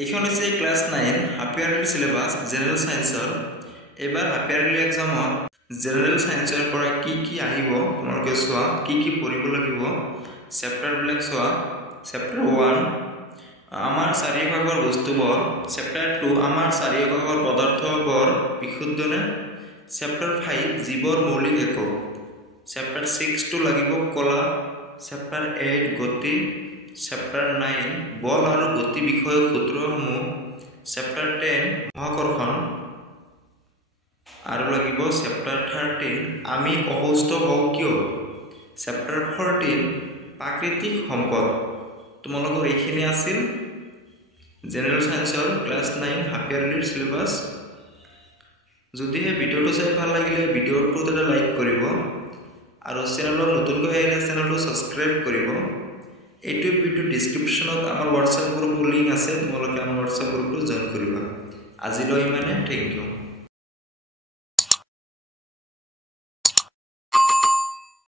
এইখন হৈছে class 9 half yearly syllabus general সায়েন্সৰ। এবাৰ হাফ ইয়াৰলি এক্সামত জেনাৰেল সায়েন্সৰ পৰা কি আহিব তোমালোকে চোৱা, কি পঢ়িব লাগিব চেপ্টাৰবিলাক চোৱা। চেপ্টাৰ 1 আমাৰ চাৰিওকাষৰ বস্তুবোৰ, চেপ্টাৰ 2 আমাৰ চাৰিওকাষৰ পদাৰ্থবোৰ বিশুদ্ধনে, চেপ্টাৰ 5 জীৱৰ মৌলিক একক, চেপ্টাৰ 6 টো লাগিব কলা, চেপ্টাৰ 8 গতি, চেপ্টাৰ 9 বল আৰু গতি বিষয়ক সূত্ৰসমূহ, চেপ্টাৰ 10 মহাকৰ্ষণ আৰু লাগিব চেপ্টাৰ 13 আমি অসুস্থ হওঁ কিয়, চেপ্টাৰ 14 প্ৰাকৃতিক সম্পদ। তোমালোকৰ এইখিনি আছিল জেনাৰেল সায়েন্সৰ ক্লাছ 9 হাফ ইয়াৰলিৰ সিলেবাস। যদিহে ভিডিঅ'টো চাই ভাল লাগিলে ভিডিঅ'টোত এটা লাইক কৰিব আৰু চেনেলত নতুনকৈ আহিলে চেনেলটো সাবস্ক্ৰাইব কৰিব। এইটো ভিডিঅ' ডিসক্ৰিপশ্যনত আমাৰ হোৱাটছআপ গ্ৰুপৰ লিংক আছে, তোমালোকে আমাৰ হোৱাটছআপ গ্ৰুপটো জইন কৰিবা। আজিলৈ ইমানে, থেংক ইউ।